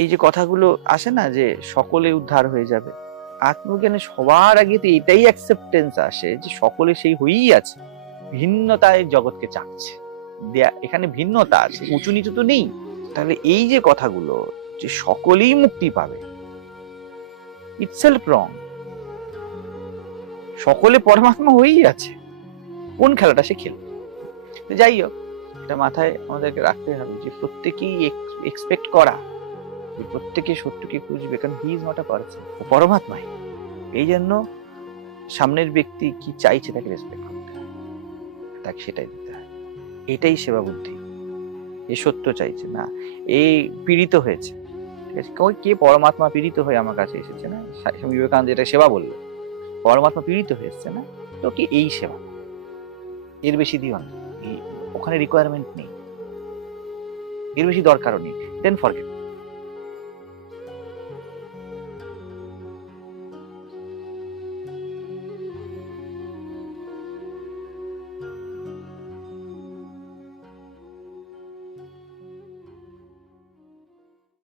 এই যে কথাগুলো আসে না যে সকলে উদ্ধার হয়ে যাবে, আত্মজ্ঞানে সবার আগে তো এটাই অ্যাকসেপ্টেন্স আসে যে সকলে সেই হয়েই আছে, ভিন্নতায় জগৎকে চাকছে। এখানে ভিন্নতা আছে, উঁচু নিচু তো নেই। তাহলে এই যে কথাগুলো যে সকলেই মুক্তি পাবে, ইটসেলফ রং। সকলে পরমাত্মা হয়েই আছে, কোন খেলাটা সে খেলবে? যাই হোক, এটা মাথায় আমাদেরকে রাখতে হবে যে প্রত্যেকেই এক্সপেক্ট করা যে প্রত্যেকে সত্যকে খুঁজবে, কারণ he is not a person, ও পরমাত্মাই। এই জন্য সামনের ব্যক্তি কি চাইছে তাকে রেসপেক্ট করতে হয়, তাকে সেটাই দিতে হয়। এটাই সেবা বুদ্ধি। এ সত্য চাইছে না, এই পীড়িত হয়েছে, ঠিক আছে, কে পরমাত্মা পীড়িত হয়ে আমার কাছে এসেছে না, স্বামী বিবেকানন্দ এটা সেবা বললো, পরমাত্মা পীড়িত হয়ে এসছে না, তো কি এই সেবা, এর বেশি দিও না, ওখানে রিকোয়ারমেন্ট নেই, এর বেশি দরকারও নেই, দেন ফরগেট।